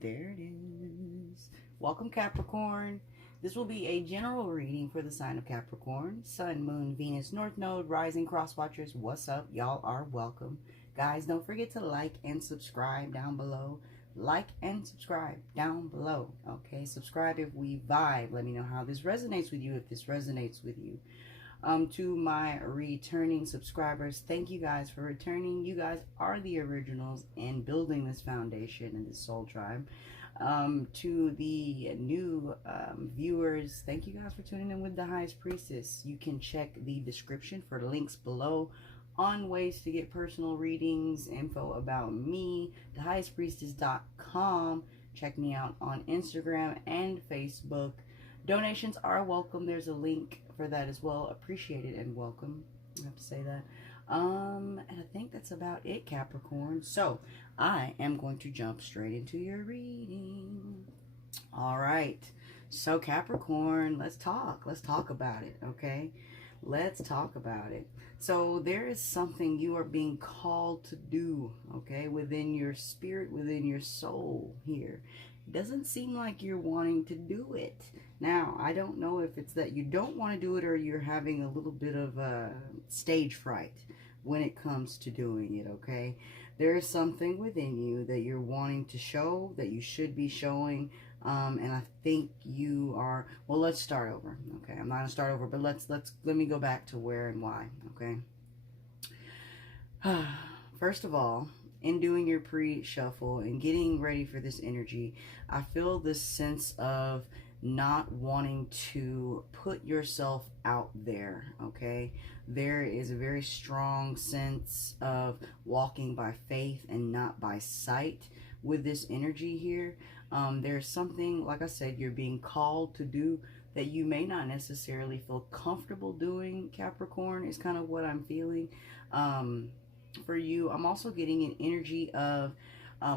There it is. Welcome, Capricorn. This will be a general reading for the sign of Capricorn. Sun, Moon, Venus, North Node, Rising, Cross Watchers. What's up? Y'all are welcome. Guys, don't forget to like and subscribe down below. Like and subscribe down below. Okay, subscribe if we vibe. Let me know how this resonates with you, if this resonates with you. To my returning subscribers, thank you guys for returning. You guys are the originals in building this foundation and this soul tribe. To the new viewers, thank you guys for tuning in with the Highest Priestess. You can check the description for links below on ways to get personal readings, info about me, thehighestpriestess.com. Check me out on Instagram and Facebook. Donations are welcome. There's a link for that as well. Appreciated and welcome. I have to say that. And I think that's about it, Capricorn. So I am going to jump straight into your reading. All right. So Capricorn, let's talk. Let's talk about it, okay? Let's talk about it. So there is something you are being called to do, okay, within your spirit, within your soul here. It doesn't seem like you're wanting to do it. Now, I don't know if it's that you don't want to do it or you're having a little bit of stage fright when it comes to doing it, okay? There is something within you that you're wanting to show, that you should be showing, and I think you are, well, let's start over, okay? I'm not going to start over, but let me go back to where and why, okay? First of all, in doing your pre-shuffle and getting ready for this energy, I feel this sense of not wanting to put yourself out there, okay? There is a very strong sense of walking by faith and not by sight with this energy here. There's something, like I said, you're being called to do that you may not necessarily feel comfortable doing, Capricorn, is kind of what I'm feeling. For you, I'm also getting an energy of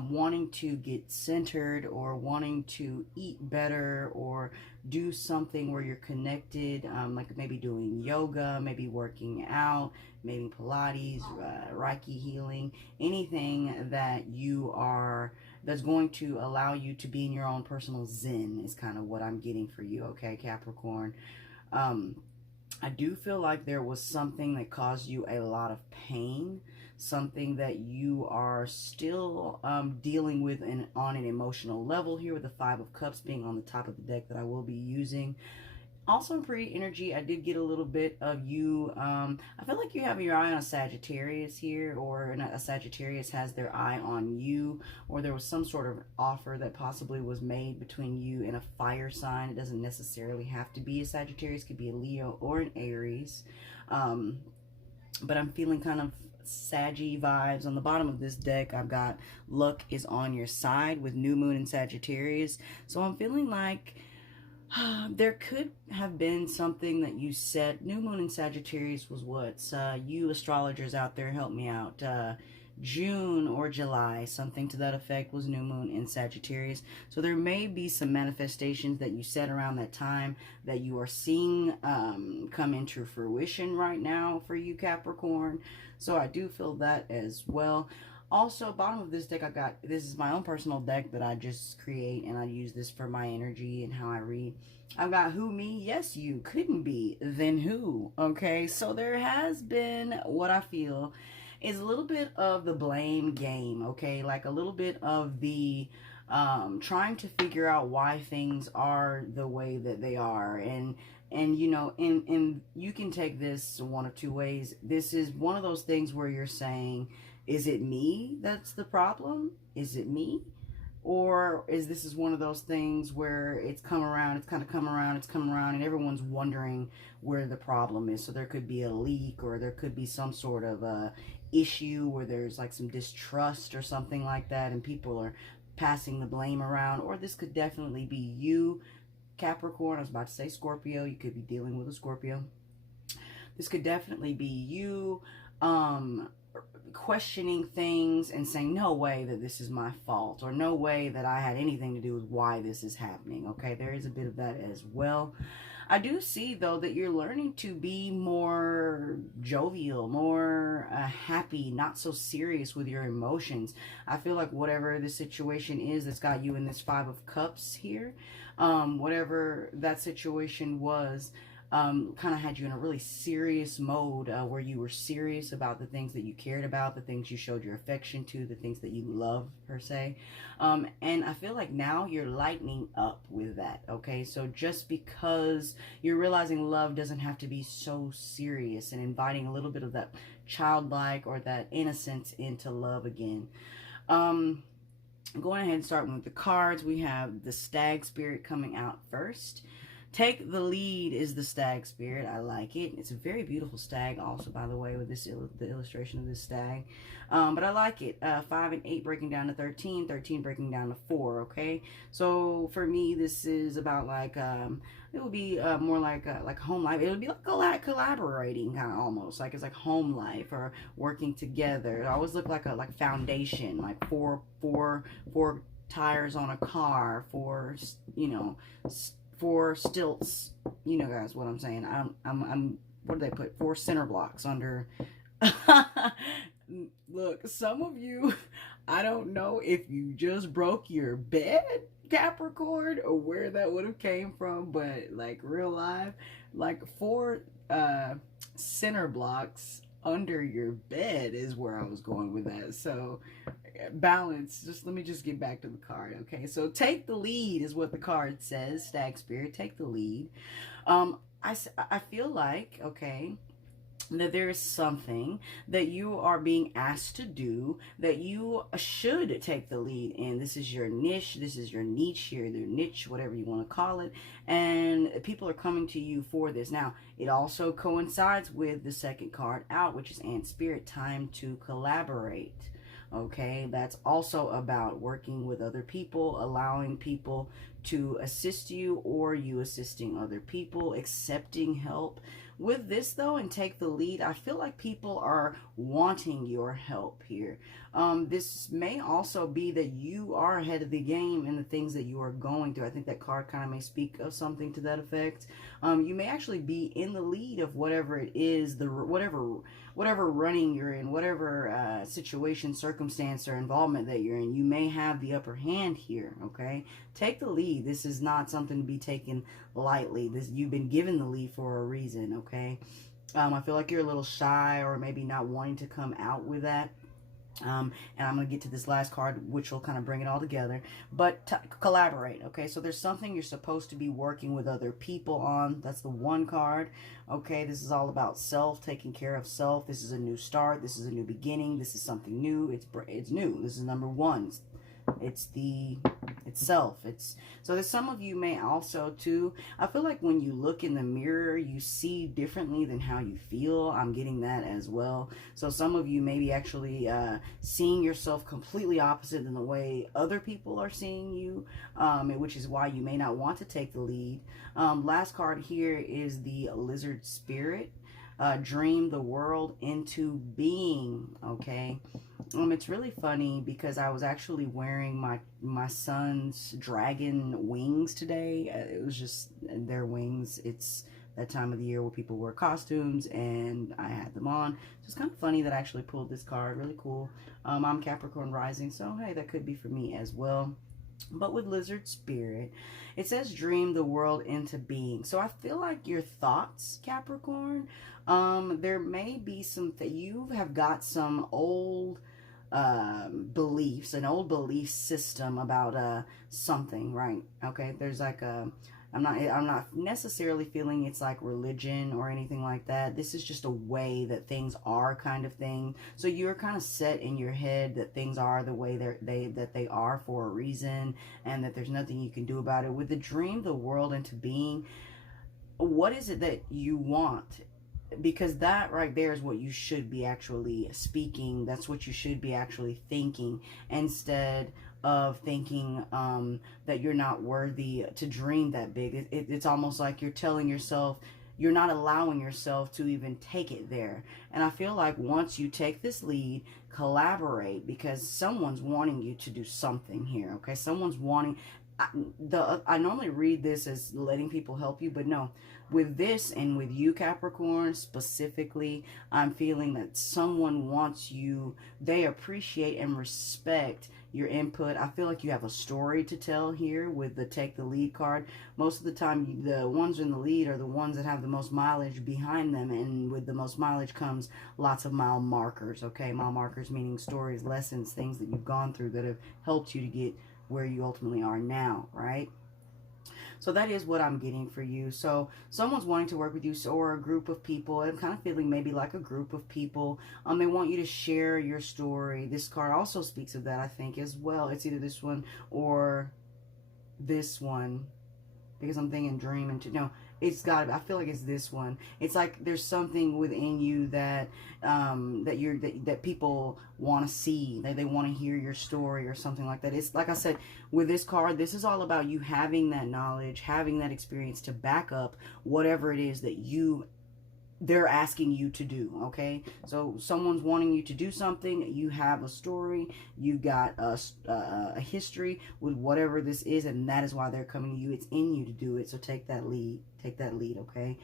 wanting to get centered or wanting to eat better or do something where you're connected, like maybe doing yoga, maybe working out, maybe Pilates, Reiki healing, anything that you are, that's going to allow you to be in your own personal zen is kind of what I'm getting for you, okay, Capricorn. I do feel like there was something that caused you a lot of pain, something that you are still dealing with on an emotional level here, with the Five of Cups being on the top of the deck that I will be using. Also in pre-energy, I did get a little bit of you, I feel like you have your eye on a Sagittarius here, or a Sagittarius has their eye on you, or there was some sort of offer that possibly was made between you and a fire sign. It doesn't necessarily have to be a Sagittarius, it could be a Leo or an Aries, but I'm feeling kind of Saggy vibes. On the bottom of this deck, I've got luck is on your side with new moon in Sagittarius, so I'm feeling like there could have been something that you said. New moon in Sagittarius was what? You astrologers out there, help me out. June or July, something to that effect, was new moon in Sagittarius. So there may be some manifestations that you said around that time that you are seeing come into fruition right now for you, Capricorn. So I do feel that as well. Also, bottom of this deck, I've got, this is my own personal deck that I just create, and I use this for my energy and how I read. I've got who, me, yes, you, couldn't be, then who, okay? So there has been, what I feel is a little bit of the blame game, okay? Like a little bit of the trying to figure out why things are the way that they are. And you know, and you can take this one of two ways. This is one of those things where you're saying, is it me that's the problem? Is it me? Or is this is one of those things where it's come around, it's kind of come around, it's come around, and everyone's wondering where the problem is. So there could be a leak, or there could be some sort of issue where there's like some distrust or something like that, and people are passing the blame around. Or this could definitely be you, Capricorn. I was about to say Scorpio. You could be dealing with a Scorpio. This could definitely be you questioning things and saying, no way that this is my fault, or no way that I had anything to do with why this is happening. Okay, there is a bit of that as well. I do see, though, that you're learning to be more jovial, more happy, not so serious with your emotions. I feel like whatever the situation is that's got you in this Five of Cups here, whatever that situation was, kind of had you in a really serious mode where you were serious about the things that you cared about, the things you showed your affection to, the things that you love, per se. And I feel like now you're lightening up with that, okay? So just because you're realizing love doesn't have to be so serious, and inviting a little bit of that childlike or that innocence into love again. Going ahead and starting with the cards, we have the Stag Spirit coming out first. Take the lead is the Stag Spirit. I like it. It's a very beautiful stag also, by the way, with this the illustration of this stag. But I like it. 5 and 8 breaking down to 13, 13 breaking down to 4, okay? So for me, this is about like, it would be more like home life. It would be like collaborating, kind of almost. Like it's like home life or working together. It always look like a foundation, like four tires on a car, four stilts, you know, guys, what I'm saying. I'm what do they put? 4 center blocks under. Look, some of you, I don't know if you just broke your bed, Capricorn, or where that would have came from, but like real life, like 4 center blocks under your bed is where I was going with that. So balance. Let me just get back to the card. Okay, so take the lead is what the card says. Stag Spirit, take the lead. I feel like, okay, that there is something that you are being asked to do that you should take the lead in. This is your niche, this is your niche, your niche, whatever you want to call it, and people are coming to you for this. Now, it also coincides with the second card out, which is Ant Spirit, time to collaborate. Okay, that's also about working with other people, allowing people to assist you or you assisting other people, accepting help. With this, though, and take the lead, I feel like people are wanting your help here. This may also be that you are ahead of the game in the things that you are going through. I think that card kind of may speak of something to that effect. You may actually be in the lead of whatever it is, whatever running you're in, whatever situation, circumstance, or involvement that you're in. You may have the upper hand here, okay? Take the lead. This is not something to be taken lightly. You've been given the lead for a reason, okay? I feel like you're a little shy or maybe not wanting to come out with that. And I'm going to get to this last card, which will kind of bring it all together. But collaborate, okay? So there's something you're supposed to be working with other people on. That's the one card, okay? This is all about self, taking care of self. This is a new start. This is a new beginning. This is something new. It's new. This is number 1. It's self. So there's some of you may also too, I feel like when you look in the mirror, you see differently than how you feel. I'm getting that as well. So some of you may be actually seeing yourself completely opposite than the way other people are seeing you, which is why you may not want to take the lead. Last card here is the Lizard Spirit. Dream the world into being, okay? It's really funny because I was actually wearing my son's dragon wings today. It was just their wings. It's that time of the year where people wear costumes, and I had them on. So it's kind of funny that I actually pulled this card. Really cool. I'm Capricorn rising, so hey, that could be for me as well. But with Lizard Spirit, it says dream the world into being. So I feel like your thoughts, Capricorn, there may be some that you have got some old beliefs, an old belief system about something, right? Okay, there's like I'm not necessarily feeling it's like religion or anything like that. This is just a way that things are, kind of thing. So you're kind of set in your head that things are the way that they are for a reason, and that there's nothing you can do about it. With the dream the world into being, what is it that you want? Because that right there is what you should be actually speaking. That's what you should be actually thinking, instead of thinking that you're not worthy to dream that big. It's almost like you're telling yourself, you're not allowing yourself to even take it there. And I feel like once you take this lead, collaborate, because someone's wanting you to do something here, okay? Someone's wanting, I normally read this as letting people help you, but no, with this and with you, Capricorn, specifically, I'm feeling that someone wants you, they appreciate and respect your input. I feel like you have a story to tell here with the take the lead card. Most of the time, the ones in the lead are the ones that have the most mileage behind them, and with the most mileage comes lots of mile markers, okay? Mile markers meaning stories, lessons, things that you've gone through that have helped you to get where you ultimately are now, right? So that is what I'm getting for you. So someone's wanting to work with you, or a group of people. I'm kind of feeling maybe like a group of people. They want you to share your story. This card also speaks of that, I think, as well. It's either this one or this one, because I'm thinking dream and no, it's got to, I feel like it's this one. It's like there's something within you that that people want to see, that they want to hear your story or something like that. It's like I said, with this card, this is all about you having that knowledge, having that experience to back up whatever it is that they're asking you to do, okay? So someone's wanting you to do something, you have a story, you got a history with whatever this is, and that is why they're coming to you. It's in you to do it, so take that lead, okay?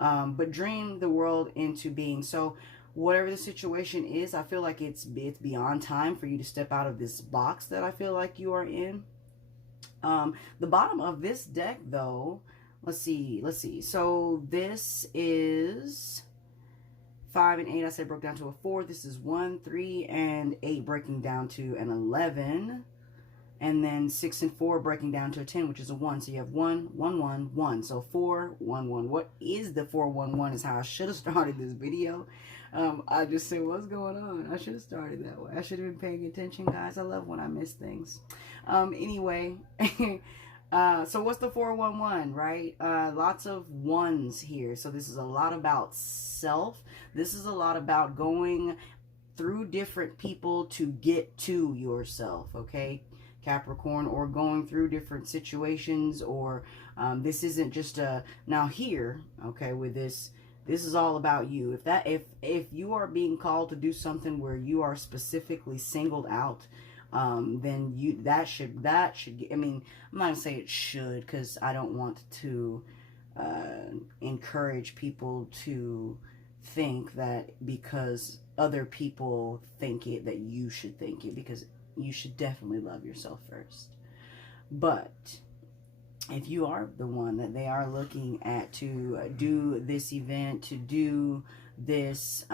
But dream the world into being. So whatever the situation is, I feel like it's beyond time for you to step out of this box that I feel like you are in. The bottom of this deck, though, let's see. So this is 5 and 8. I said broke down to a 4. This is 1, 3, and 8 breaking down to an 11. And then 6 and 4 breaking down to a 10, which is a 1. So you have 1, 1, 1, 1. So 4, 1, 1. What is the 4, 1, 1 is how I should have started this video. I just said, what's going on? I should have started that way. I should have been paying attention, guys. I love when I miss things. Anyway... So what's the 411, right? Lots of ones here. So this is a lot about self. This is a lot about going through different people to get to yourself, okay, Capricorn, or going through different situations, or this isn't just a, now here, okay, with this is all about you. If you are being called to do something where you are specifically singled out, then that should, I mean, I'm not gonna say it should, because I don't want to encourage people to think that because other people think it, that you should think it, because you should definitely love yourself first. But if you are the one that they are looking at to do this event, to do this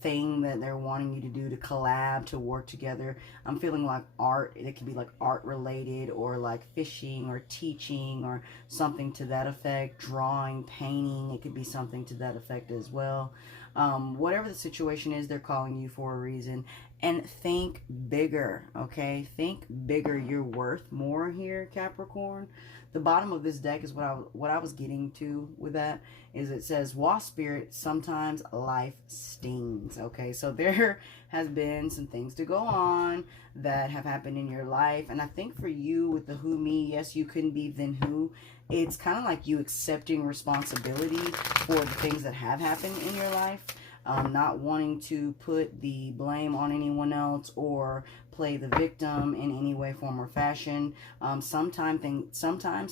thing that they're wanting you to do, to collab, to work together, I'm feeling like art. It could be like art related, or like fishing or teaching or something to that effect, drawing, painting. It could be something to that effect as well. Whatever the situation is, they're calling you for a reason. And think bigger, okay? Think bigger. You're worth more here, Capricorn. The bottom of this deck is what I was getting to with that, is it says, Wasp Spirit, sometimes life stings, okay? So there has been some things to go on that have happened in your life. And I think for you with the who me, yes, you couldn't be then who. It's kind of like you accepting responsibility for the things that have happened in your life. Not wanting to put the blame on anyone else or play the victim in any way, form, or fashion. Sometimes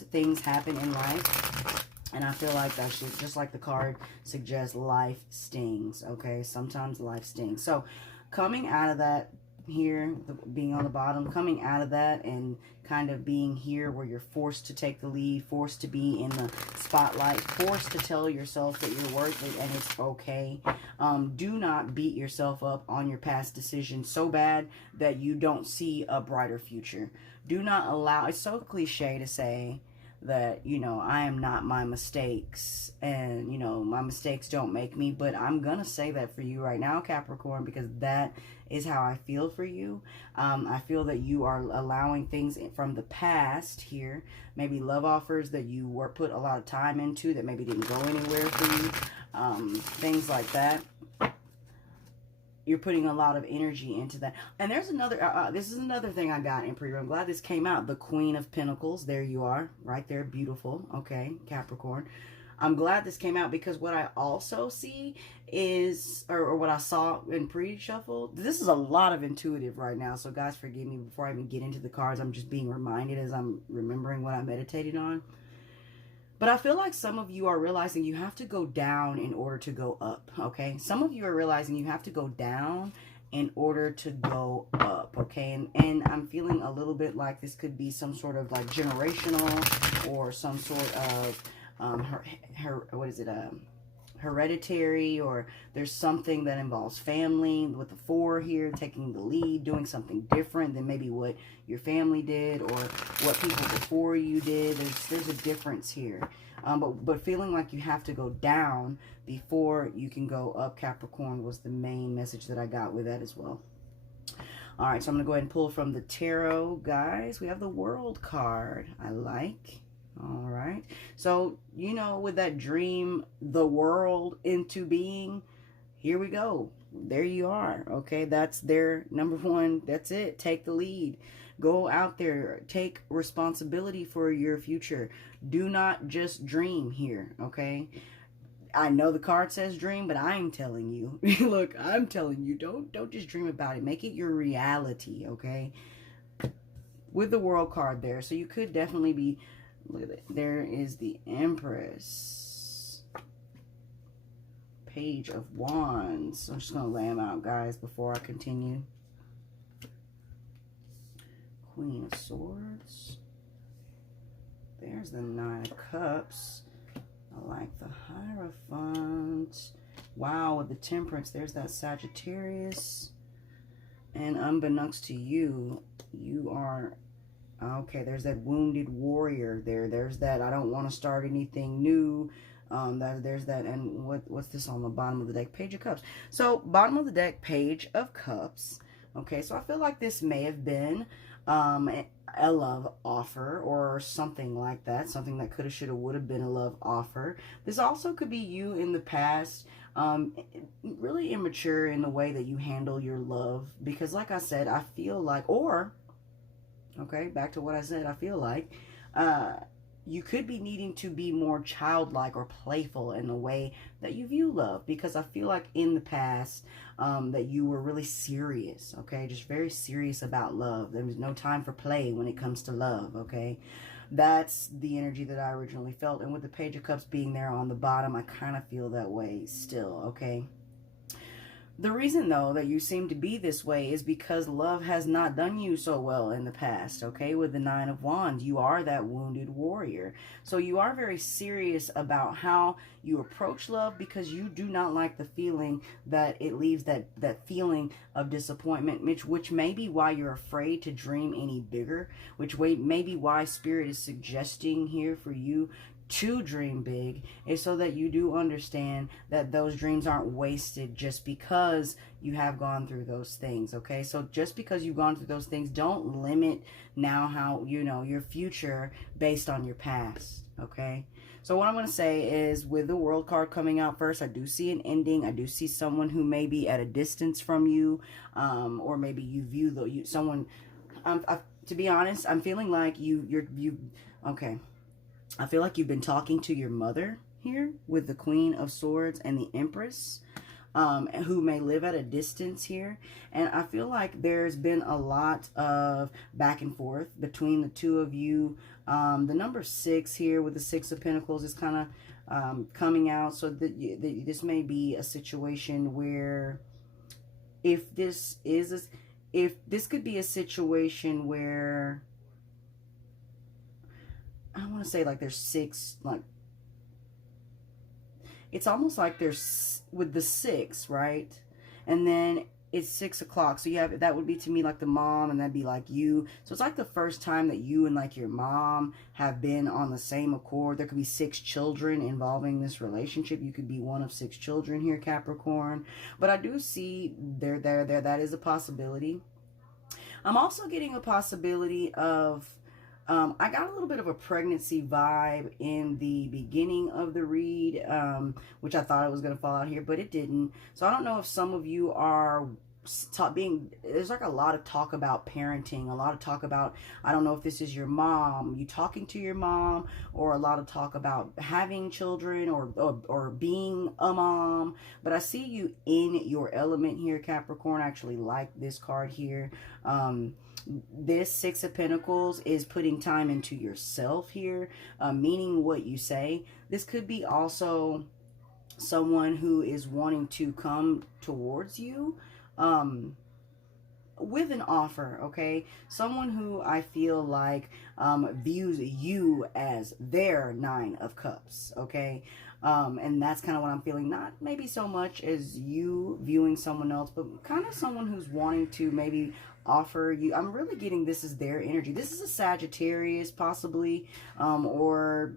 things happen in life, and I feel like that's just like the card suggests, life stings, okay? Sometimes life stings. So coming out of that here, being on the bottom, coming out of that and kind of being here where you're forced to take the lead, forced to be in the spotlight, forced to tell yourself that you're worth it and it's okay. Do not beat yourself up on your past decisions so bad that you don't see a brighter future. Do not allow, it's so cliche to say that, you know, I am not my mistakes and, you know, my mistakes don't make me, but I'm gonna say that for you right now, Capricorn, because that is how I feel for you. I feel that you are allowing things from the past here, maybe love offers that you put a lot of time into that maybe didn't go anywhere for you, things like that. You're putting a lot of energy into that. And there's another, this is another thing I got in pre-read. I'm glad this came out. The Queen of Pentacles. There you are. Right there. Beautiful. Okay. Capricorn. I'm glad this came out, because what I also see is, or what I saw in pre-shuffle, this is a lot of intuitive right now. So guys, forgive me before I even get into the cards. I'm just being reminded as I'm remembering what I meditated on. But I feel like some of you are realizing you have to go down in order to go up, okay? Some of you are realizing you have to go down in order to go up, okay? And I'm feeling a little bit like this could be some sort of like generational, or some sort of hereditary, or there's something that involves family, with the 4 here taking the lead, doing something different than maybe what your family did or what people before you did. There's a difference here, but feeling like you have to go down before you can go up, Capricorn, was the main message that I got with that as well. All right, so I'm gonna go ahead and pull from the tarot, guys. We have the World card. I like. All right, so you know, with that dream the world into being, here we go, there you are, okay? That's their number one. That's it. Take the lead, go out there, take responsibility for your future. Do not just dream here, okay? I know the card says dream, but I'm telling you, look, I'm telling you, don't just dream about it. Make it your reality, okay? With the World card there, so you could definitely be, look at it. There is the Empress. Page of Wands. So I'm just going to lay them out, guys, before I continue. Queen of Swords. There's the 9 of Cups. I like the Hierophant. Wow, with the Temperance, there's that Sagittarius. And unbeknownst to you, you are... Okay, there's that Wounded Warrior there. There's that I don't want to start anything new. There's that. And what's this on the bottom of the deck? Page of Cups. So bottom of the deck, Page of Cups. Okay, so I feel like this may have been a love offer or something like that. Something that could have, should have, would have been a love offer. This also could be you in the past, really immature in the way that you handle your love. Because like I said, I feel like, okay, back to what I said, I feel like you could be needing to be more childlike or playful in the way that you view love, because I feel like in the past that you were really serious, okay, just very serious about love. There was no time for play when it comes to love, okay? That's the energy that I originally felt, and with the Page of Cups being there on the bottom, I kind of feel that way still, okay? The reason, though, that you seem to be this way is because love has not done you so well in the past, okay? With the 9 of Wands, you are that wounded warrior. So you are very serious about how you approach love, because you do not like the feeling that it leaves, that feeling of disappointment, which may be why you're afraid to dream any bigger, which may be why Spirit is suggesting here for you to dream big, is so that you do understand that those dreams aren't wasted just because you have gone through those things, okay? So just because you've gone through those things, don't limit now how, you know, your future based on your past, okay? So what I'm going to say is, with the World card coming out first, I do see an ending. I do see someone who may be at a distance from you, or maybe you view someone, to be honest, I'm feeling like okay, I feel like you've been talking to your mother here with the Queen of Swords and the Empress, who may live at a distance here. And I feel like there's been a lot of back and forth between the two of you. The number 6 here with the 6 of Pentacles is kind of coming out. So this may be a situation where, if this could be a situation where, I want to say, like, there's 6, like, it's almost like there's, with the 6, right? And then it's 6 o'clock. So you have, that would be to me like the mom, and that'd be like you. So it's like the first time that you and like your mom have been on the same accord. There could be 6 children involving this relationship. You could be one of 6 children here, Capricorn. But I do see there, that is a possibility. I'm also getting a possibility of, I got a little bit of a pregnancy vibe in the beginning of the read, which I thought it was going to fall out here, but it didn't. So I don't know if some of you are there's like a lot of talk about parenting, a lot of talk about, I don't know if this is your mom, you talking to your mom, or a lot of talk about having children, or being a mom. But I see you in your element here, Capricorn. I actually like this card here. This Six of Pentacles is putting time into yourself here, meaning what you say. This could be also someone who is wanting to come towards you with an offer, okay? Someone who I feel like views you as their Nine of Cups, okay? And that's kind of what I'm feeling. Not maybe so much as you viewing someone else, but kind of someone who's wanting to maybe offer you. I'm really getting this is their energy. This is a Sagittarius possibly, or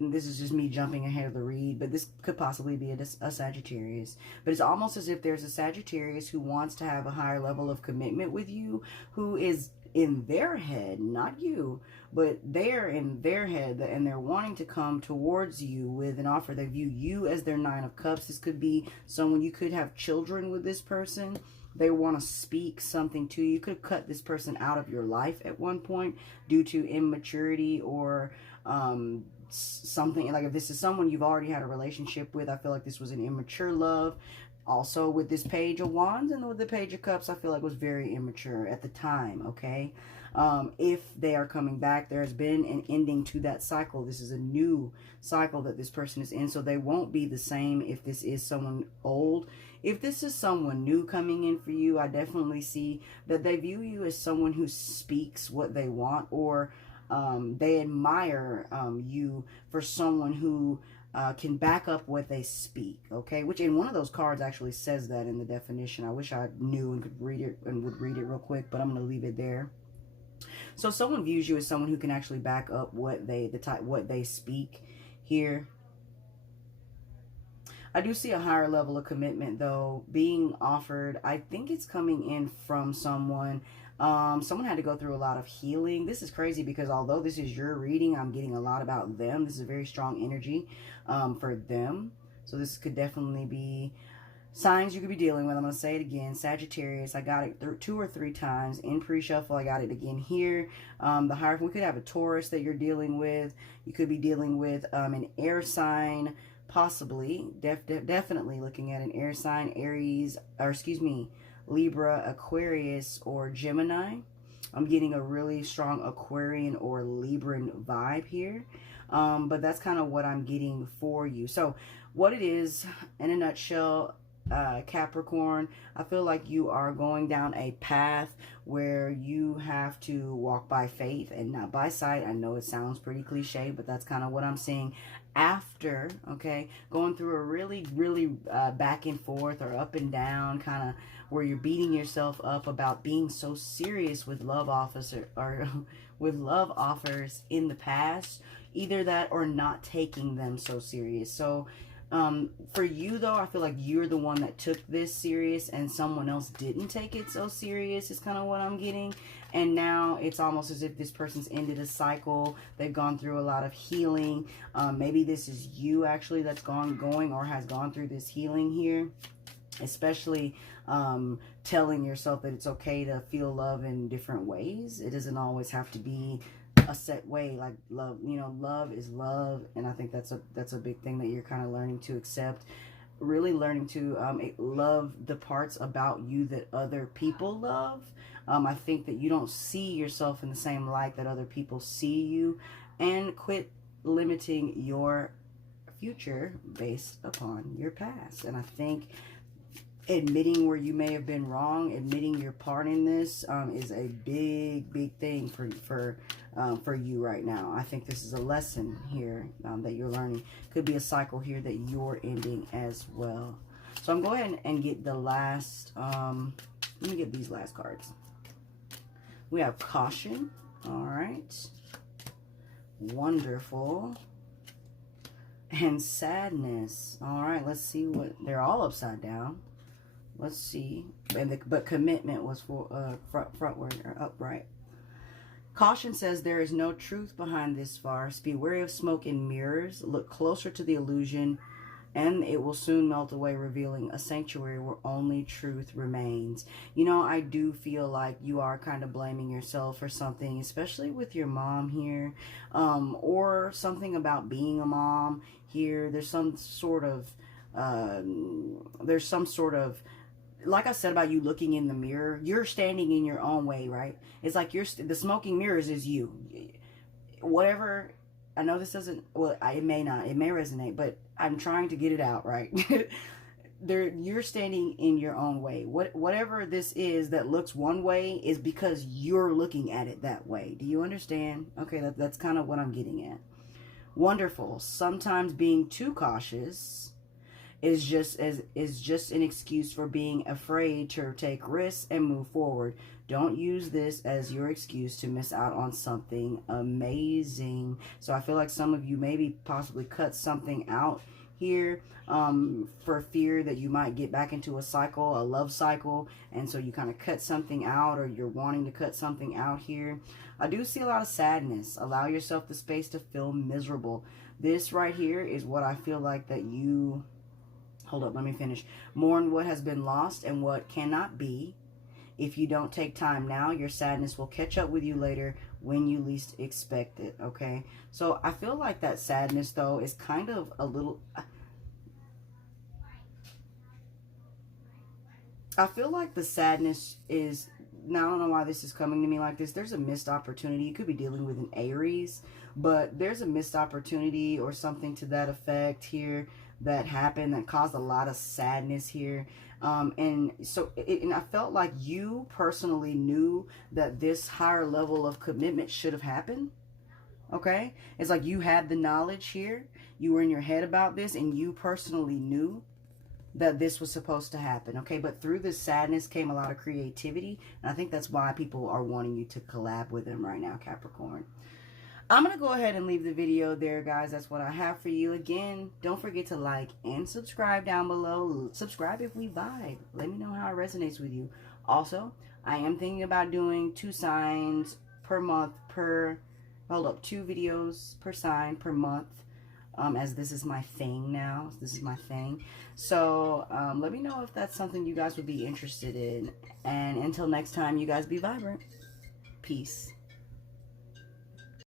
this is just me jumping ahead of the read, but this could possibly be a Sagittarius. But it's almost as if there's a Sagittarius who wants to have a higher level of commitment with you, who is in their head, not you, but they're in their head, and they're wanting to come towards you with an offer. They view you as their Nine of Cups. This could be someone, you could have children with this person. They want to speak something to you. You could have cut this person out of your life at one point due to immaturity, or something like, if this is someone you've already had a relationship with, I feel like this was an immature love. Also with this Page of Wands and with the Page of Cups, I feel like was very immature at the time, okay? If they are coming back, there has been an ending to that cycle. This is a new cycle that this person is in, so they won't be the same if this is someone old. If this is someone new coming in for you, I definitely see that they view you as someone who speaks what they want, or they admire you for someone who can back up what they speak, okay? Which in one of those cards actually says that in the definition. I wish I knew and could read it and would read it real quick, but I'm going to leave it there. So someone views you as someone who can actually back up what they speak here. I do see a higher level of commitment, though, being offered. I think it's coming in from someone. Someone had to go through a lot of healing. This is crazy because although this is your reading, I'm getting a lot about them. This is a very strong energy for them. So this could definitely be signs you could be dealing with. I'm going to say it again. Sagittarius, I got it 2 or 3 times. In pre-shuffle, I got it again here. The Hierophant, we could have a Taurus that you're dealing with. You could be dealing with an air sign, possibly. Definitely looking at an air sign, Aries, or excuse me, Libra, Aquarius, or Gemini. I'm getting a really strong Aquarian or Libran vibe here. But that's kind of what I'm getting for you. So what it is, in a nutshell, Capricorn, I feel like you are going down a path where you have to walk by faith and not by sight. I know it sounds pretty cliche, but that's kind of what I'm seeing after, okay, going through a really back and forth or up and down, kind of where you're beating yourself up about being so serious with love offers or with love offers in the past. Either that or not taking them so serious. So for you, though, I feel like you're the one that took this serious and someone else didn't take it so serious is kind of what I'm getting. And now it's almost as if this person's ended a cycle. They've gone through a lot of healing. Maybe this is you actually that's going or has gone through this healing here. Especially telling yourself that it's okay to feel love in different ways. It doesn't always have to be a set way, like love, you know, love is love. And I think that's a big thing that you're kind of learning to accept, really learning to love the parts about you that other people love. I think that you don't see yourself in the same light that other people see you, and quit limiting your future based upon your past. And I think admitting where you may have been wrong, admitting your part in this is a big thing for you right now. I think this is a lesson here that you're learning. Could be a cycle here that you're ending as well. So I'm going ahead and get the last, let me get these last cards. We have Caution. All right. Wonderful. And Sadness. All right, let's see what, they're all upside down. Let's see. But Commitment was for frontward or upright. Caution says there is no truth behind this farce. Be wary of smoke and mirrors. Look closer to the illusion and it will soon melt away, revealing a sanctuary where only truth remains. You know, I do feel like you are kind of blaming yourself for something, especially with your mom here, or something about being a mom here. There's some sort of, like I said about you looking in the mirror, you're standing in your own way, right? It's like the smoking mirrors is you. Whatever, I know this doesn't, well, it may not, it may resonate, but I'm trying to get it out, right? You're standing in your own way. Whatever this is that looks one way is because you're looking at it that way. Do you understand? Okay, that's kind of what I'm getting at. Wonderful. Sometimes being too cautious is just an excuse for being afraid to take risks and move forward. Don't use this as your excuse to miss out on something amazing. So I feel like some of you maybe possibly cut something out here for fear that you might get back into a cycle, a love cycle, and so you kind of cut something out, or you're wanting to cut something out here. I do see a lot of sadness. Allow yourself the space to feel miserable. This right here is what I feel like that you... Hold up, let me finish. Mourn what has been lost and what cannot be. If you don't take time now, your sadness will catch up with you later when you least expect it, okay? So I feel like that sadness, though, is kind of a little... I feel like the sadness is... Now, I don't know why this is coming to me like this. There's a missed opportunity. You could be dealing with an Aries, but there's a missed opportunity or something to that effect here that happened that caused a lot of sadness here. And I felt like you personally knew that this higher level of commitment should have happened. Okay? It's like you had the knowledge here. You were in your head about this, and you personally knew that this was supposed to happen. Okay? But through this sadness came a lot of creativity. And I think that's why people are wanting you to collab with them right now, Capricorn. I'm going to go ahead and leave the video there, guys. That's what I have for you. Again, don't forget to like and subscribe down below. Subscribe if we vibe. Let me know how it resonates with you. Also, I am thinking about doing 2 signs per month two videos per sign per month. As this is my thing now. This is my thing. So, let me know if that's something you guys would be interested in. And until next time, you guys be vibrant. Peace.